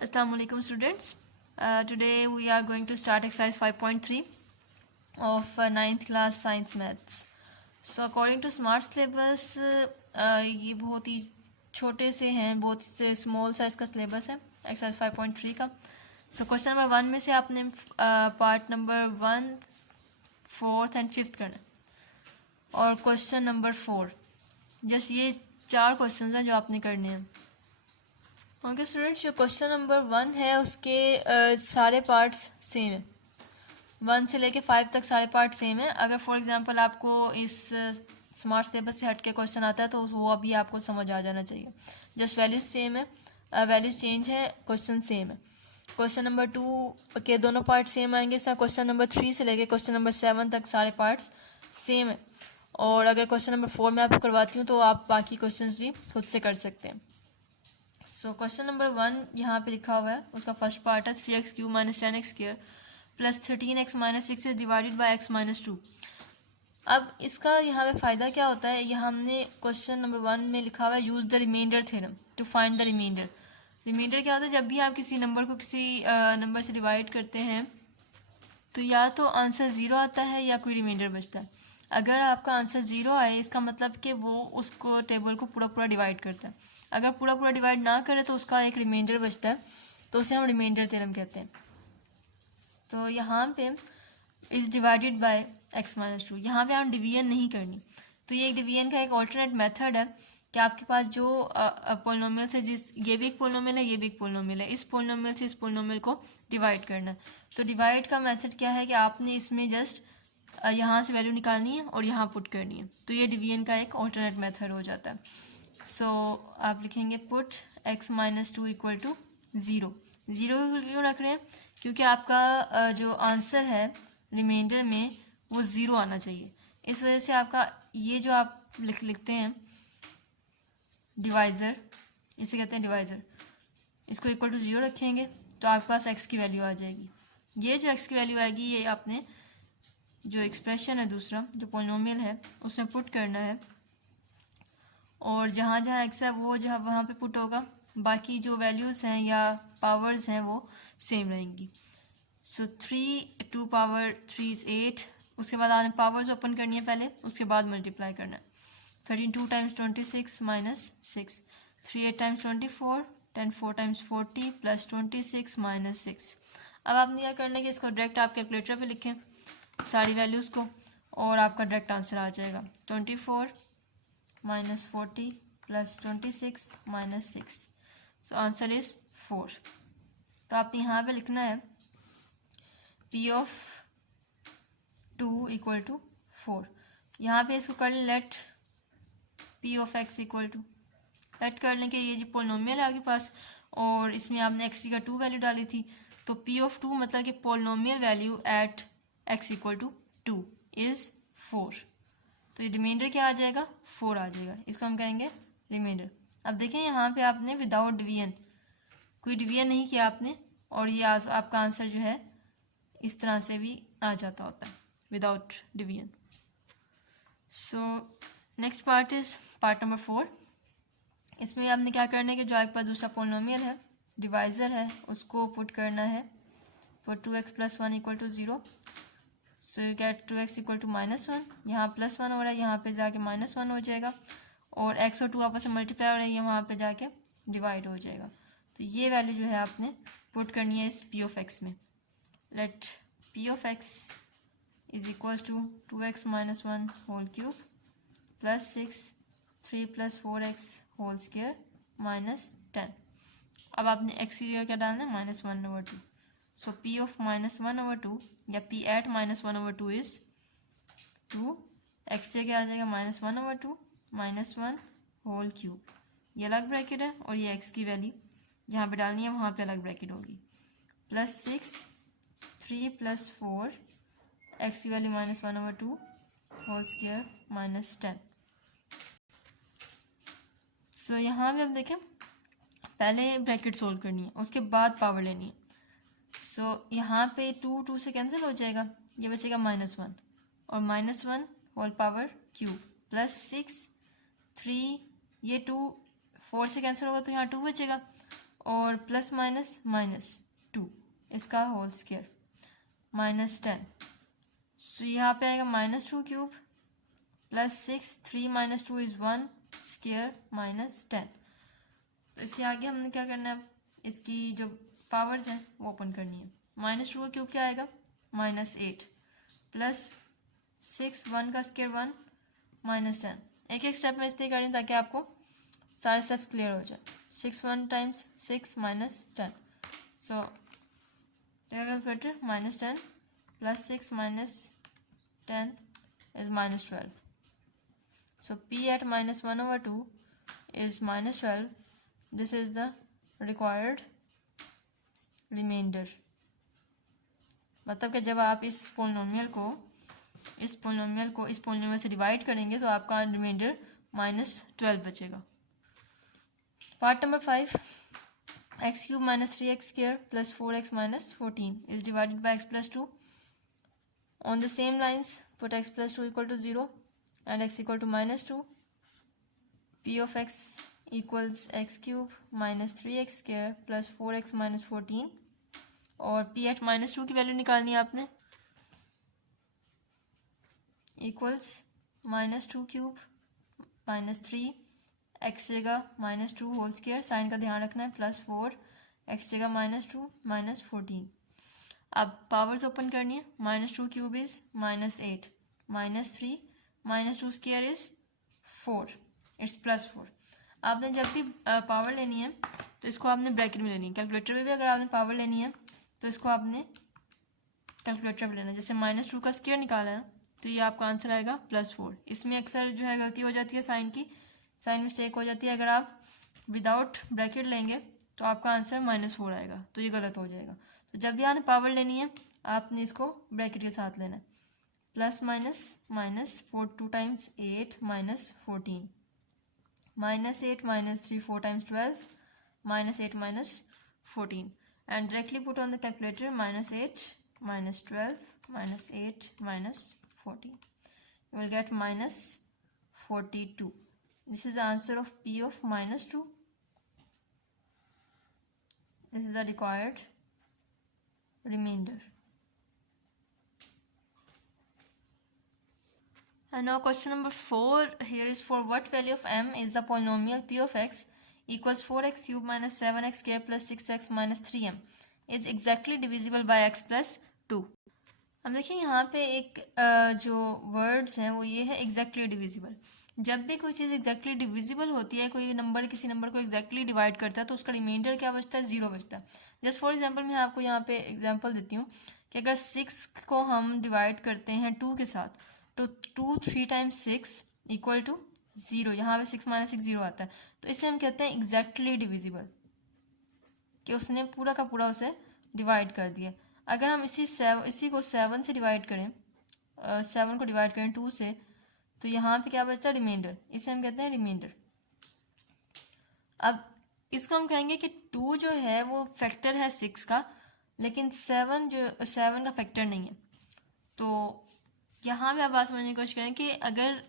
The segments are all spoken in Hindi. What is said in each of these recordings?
Assalamu alaikum students. Today we are going to start exercise 5.3 of 9th class science maths. So according to smart syllabus ये बहुत ही छोटे से हैं, बहुत से स्मॉल साइज का सिलेबस है एक्सरसाइज 5.3 का. सो क्वेश्चन नंबर 1 में से आपने part number 1, 4th and 5th करना है और क्वेश्चन नंबर 4. जस्ट ये 4 क्वेश्चन हैं जो आपने करने हैं. ओके स्टूडेंट्स, जो क्वेश्चन नंबर 1 है उसके सारे पार्ट्स सेम है. 1 से लेके 5 तक सारे पार्ट सेम है. अगर फॉर एग्जांपल आपको इस स्मार्ट सिलेबस से हट के क्वेश्चन आता है तो वो अभी आपको समझ आ जाना चाहिए. जस्ट वैल्यूज सेम है, वैल्यूज चेंज है, क्वेश्चन सेम है. क्वेश्चन नंबर 2 के दोनों पार्ट सेम आएंगे. सर क्वेश्चन नंबर 3 से लेके क्वेश्चन नंबर 7 तक सारे पार्ट्स सेम है. और अगर क्वेश्चन नंबर 4 में आपको करवाती हूँ तो आप बाकी क्वेश्चन भी खुद से कर सकते हैं. सो क्वेश्चन नंबर 1 यहाँ पे लिखा हुआ है, उसका फर्स्ट पार्ट है 3x³ - 10x² plus 13x - 6 is divided by x - 2. अब इसका यहाँ पे फ़ायदा क्या होता है, यहाँ हमने क्वेश्चन नंबर 1 में लिखा हुआ है use the remainder theorem to find the remainder. Remainder क्या होता है, जब भी आप किसी नंबर को किसी नंबर से डिवाइड करते हैं तो या तो आंसर 0 आता है या कोई रिमाइंडर बचता है. अगर आपका आंसर 0 आए इसका मतलब कि वो उसको टेबल को पूरा डिवाइड करता है. अगर पूरा डिवाइड ना करे तो उसका एक रिमाइंडर बचता है, तो उसे हम रिमाइंडर थ्योरम कहते हैं. तो यहाँ पे इज डिवाइडेड बाय x - 2, यहाँ पे हम डिवीजन नहीं करनी. तो ये एक डिवीजन का एक ऑल्टरनेट मेथड है कि आपके पास जो पोलिनोमियल से ये भी एक पोलिनोमियल है, ये भी एक पोलिनोमियल है, इस पोलिनोमियल से इस पोलिनोमियल को डिवाइड करना है. तो डिवाइड का मेथड क्या है कि आपने इसमें जस्ट यहाँ से वैल्यू निकालनी है और यहाँ पुट करनी है. तो ये डिवीजन का एक ऑल्टरनेट मेथड हो जाता है. सो आप लिखेंगे पुट x - 2 इक्वल टू 0. 0 क्यों रख रहे हैं, क्योंकि आपका जो आंसर है रिमाइंडर में वो 0 आना चाहिए. इस वजह से आपका ये जो आप लिखते हैं डिवाइज़र, इसे कहते हैं डिवाइज़र, इसको इक्वल टू 0 रखेंगे तो आपके पास x की वैल्यू आ जाएगी. ये जो x की वैल्यू आएगी ये आपने जो एक्सप्रेशन है दूसरा जो पोलिनोमियल है उसमें पुट करना है और जहाँ जहाँ x है वो जहाँ वहाँ पे पुट होगा. बाकी जो वैल्यूज़ हैं या पावर्स हैं वो सेम रहेंगी. सो 3 2 पावर 3 इज़ 8. उसके बाद आपने पावर्स ओपन करनी है पहले, उसके बाद मल्टीप्लाई करना है. 13 2 times 26 minus 6, 3 8 times 24, 10 4 times 40 plus 26 minus 6. अब आपने क्या करना है कि इसको डायरेक्ट आप कैलकुलेटर पे लिखें सारी वैल्यूज़ को और आपका डायरेक्ट आंसर आ जाएगा. 24 minus 40 plus 26 minus 6. So answer is 4. तो आपने यहाँ पे लिखना है p ऑफ 2 इक्वल टू 4. यहाँ पे इसको कर लें let p of x equal to, let कर लें कि ये जो पोलिनोमियल है आपके पास और इसमें आपने x की का 2 वैल्यू डाली थी, तो p ऑफ 2 मतलब कि polynomial value at x equal to 2 is 4. तो ये रिमाइंडर क्या आ जाएगा, 4 आ जाएगा. इसको हम कहेंगे रिमाइंडर. अब देखें यहाँ पे आपने विदाउट डिवीजन, कोई डिवीजन नहीं किया आपने और ये आपका आंसर जो है इस तरह से भी आ जाता होता है without division. So next part is part number 4. इसमें आपने क्या करना है कि जो आपके पास दूसरा पोलिनोमियल है डिवाइज़र है उसको पुट करना है for 2x + 1 equal to 0. So you get 2x equal to -1. यहाँ +1 हो रहा है, यहाँ पे जाके -1 हो जाएगा और x और 2 आपस में मल्टीप्लाई हो रही है, वहाँ पे जाके डिवाइड हो जाएगा. तो ये वैल्यू जो है आपने पुट करनी है इस p ऑफ x में. Let p of x is equals to 2x - 1 whole cube plus 6 3 + 4x whole square minus 10. अब आपने x की जगह क्या डालना है, -1/2. सो p ऑफ -1/2 या p एट -1/2 इज 2. x से क्या आ जाएगा -1/2 -1 होल क्यूब. ये अलग ब्रैकेट है और ये x की वैल्यू जहाँ पे डालनी है वहाँ पे अलग ब्रैकेट होगी. प्लस 6 3 + 4 x की वैल्यू -1/2 होल स्क्वायर माइनस 10. सो यहाँ पे अब देखें पहले ब्रैकेट सोल्व करनी है उसके बाद पावर लेनी है. सो यहाँ पे 2 से कैंसिल हो जाएगा, ये बचेगा -1 और -1 होल पावर क्यूब प्लस 6 3, ये 2 4 से कैंसिल होगा तो यहाँ 2 बचेगा और प्लस माइनस माइनस 2 इसका होल स्क्वायर -10। सो यहाँ पे आएगा -2 क्यूब +6, 3 - 2 इज़ 1 स्क्वायर -10। तो इसके आगे हमने क्या करना है, इसकी जो पावर्स हैं वो ओपन करनी है। -2 का क्यूब क्या आएगा -8 +6 1 का स्क्वायर 1 -10। एक एक स्टेप में इसलिए कर रही हूँ ताकि आपको सारे स्टेप्स क्लियर हो जाए। 6 1 times 6 -10। So calculator -10 +6 -10 is -12. So P at -1/2 is -12. This is the required remainder. मतलब कि जब आप इस पोलिनोमियल को इस पोलिनोमियल से डिवाइड करेंगे तो आपका रिमाइंडर -12 बचेगा। Part number 5, x³ -3x² + 4x - 14 is divided by x + 2. On the same lines, put x + 2 = 0 and x = -2. P of x equals x³ -3x² + 4x - 14 और P at -2 की वैल्यू निकालनी है आपने, इक्वल्स -2 क्यूब -3 x जगह -2 होल स्क्वायर, साइन का ध्यान रखना है, +4 x जगह -2 -14। अब पावर्स ओपन करनी है। -2 cube is -8 -3 -2 square is 4, it's +4। आपने जब भी पावर लेनी है तो इसको आपने ब्रैकेट में लेनी है। कैलकुलेटर में भी अगर आपने पावर लेनी है तो इसको आपने कैलकुलेटर में लेना है। जैसे -2 का स्क्वायर निकाला है तो ये आपका आंसर आएगा +4। इसमें अक्सर जो है गलती हो जाती है, साइन मिस्टेक हो जाती है। अगर आप विदाउट ब्रैकेट लेंगे तो आपका आंसर -4 आएगा, तो ये गलत हो जाएगा। तो जब भी आपने पावर लेनी है आपने इसको ब्रैकेट के साथ लेना है। Plus minus -4 2 times 8 -14 -8 -3 4 times 12 -8 -14 and directly put on the calculator -8 -12 -8 -14. You will get -42. This is the answer of P of -2. This is the required remainder. And now question number 4 here is, for what value of m is the polynomial P of x equals 4x³ - 7x² + 6x - 3m is exactly divisible by x + 2. अब देखिए यहाँ पे एक जो वर्ड्स हैं वो ये है एग्जैक्टली डिविजिबल। जब भी कोई चीज़ एग्जैक्टली डिविजिबल होती है, कोई नंबर किसी नंबर को एग्जैक्टली डिवाइड करता है तो उसका रिमाइंडर क्या बचता है, 0 बचता है। जस्ट फॉर एग्जांपल मैं आपको यहाँ पे एग्जांपल देती हूँ कि अगर 6 को हम डिवाइड करते हैं 2 के साथ तो 2 3 टाइम्स 6 = 0। यहाँ पे 6 - 6 0 आता है, तो इसे हम कहते हैं एग्जैक्टली डिविजिबल, कि उसने पूरा का पूरा उसे डिवाइड कर दिया। अगर हम इसी को 7 से डिवाइड करें, 7 को डिवाइड करें 2 से, तो यहाँ पे क्या बचता है, रिमाइंडर। इसे हम कहते हैं रिमाइंडर। अब इसको हम कहेंगे कि 2 जो है वो फैक्टर है 6 का, लेकिन 7 का फैक्टर नहीं है। तो यहाँ पे आप बात समझने की कोशिश करें कि अगर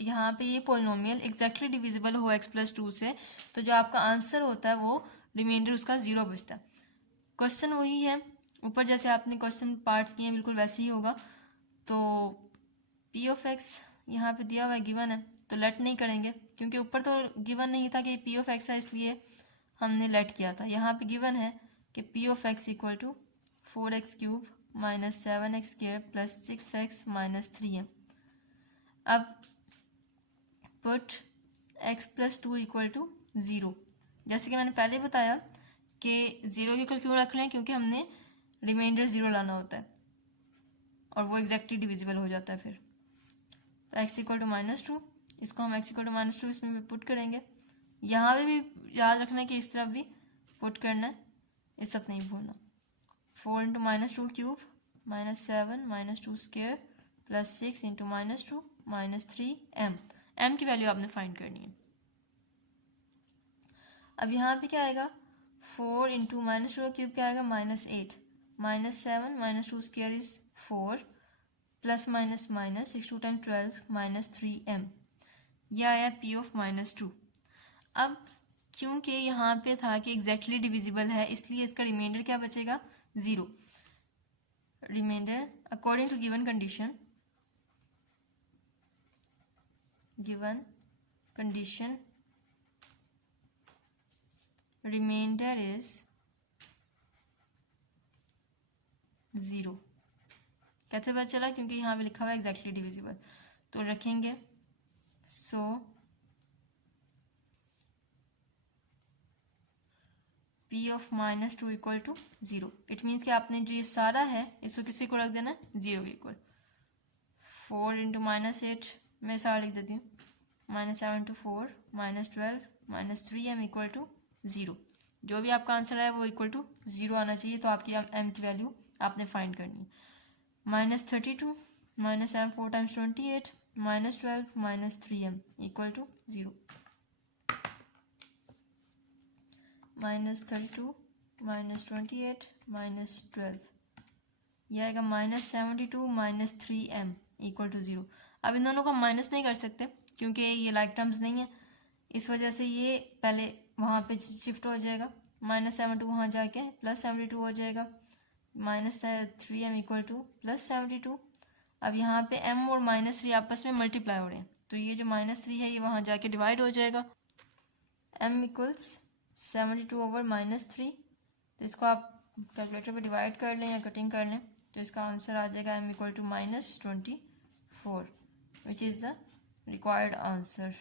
यहाँ पे ये पोलिनोमियल एग्जैक्टली डिविजिबल हो x + 2 से, तो जो आपका आंसर होता है वो रिमाइंडर उसका 0 बचता है। क्वेश्चन वही है, ऊपर जैसे आपने क्वेश्चन पार्ट्स किए हैं बिल्कुल वैसे ही होगा। तो P of x यहाँ पे दिया हुआ है, गिवन है, तो लेट नहीं करेंगे क्योंकि ऊपर तो गिवन नहीं था कि P of x है, इसलिए हमने लेट किया था। यहाँ पे गिवन है कि P of x = 4x³ - 7x² + 6x - 3m। अब पुट x + 2 = 0। जैसे कि मैंने पहले बताया कि 0 के इक्वल क्यों रख लें, क्योंकि हमने रिमाइंडर 0 लाना होता है और वो एग्जैक्टली डिविजिबल हो जाता है फिर। तो x = -2, इसको हम x = -2 इसमें भी पुट करेंगे। यहाँ पे भी याद रखना है कि इस तरफ भी पुट करना है, इस सब नहीं भूलना। 4 × -2³ -7 -2² + 6 × -2 -3m। m की वैल्यू आपने फाइंड करनी है। अब यहाँ पे क्या आएगा, 4 × -2³ क्या आएगा, -8 -7 -2² इज 4 ± 6 2 टाइम 12 -3m। यह आया P of -2। अब क्योंकि यहाँ पे था कि एग्जैक्टली डिविजिबल है, इसलिए इसका रिमाइंडर क्या बचेगा, 0. Remainder according to given condition remainder is 0. कैसे पता चला, क्योंकि यहाँ पे लिखा हुआ है एग्जैक्टली डिविजिबल. तो रखेंगे so p of -2 equal to 0. It means कि आपने जो ये सारा है इसको किसी को रख देना है 0 के इक्वल. 4 इंटू -8 मैं सारा लिख देती हूँ, -7 इंटू 4 -12 -3m इक्वल टू 0. जो भी आपका आंसर है वो इक्वल टू 0 आना चाहिए. तो आपकी m की वैल्यू आपने फाइंड करनी है. -32 -7 4 टाइम्स 28 -12 -3m इक्वल टू 0. -32 -28 -12 यह आएगा -72 -3m इक्वल टू 0. अब इन दोनों को माइनस नहीं कर सकते क्योंकि ये लाइक टर्म्स नहीं है, इस वजह से ये पहले वहाँ पे शिफ्ट हो जाएगा. -72 वहाँ जाके +72 हो जाएगा. -3m equal to +72. अब यहाँ पे m और -3 आपस में मल्टीप्लाई हो रहे हैं, तो ये जो -3 है ये वहाँ जाके डिवाइड हो जाएगा. m equals 72 over -3. तो इसको आप कैलकुलेटर पे डिवाइड कर लें या कटिंग कर लें, तो इसका आंसर आ जाएगा m equal to -24, which is the required answer.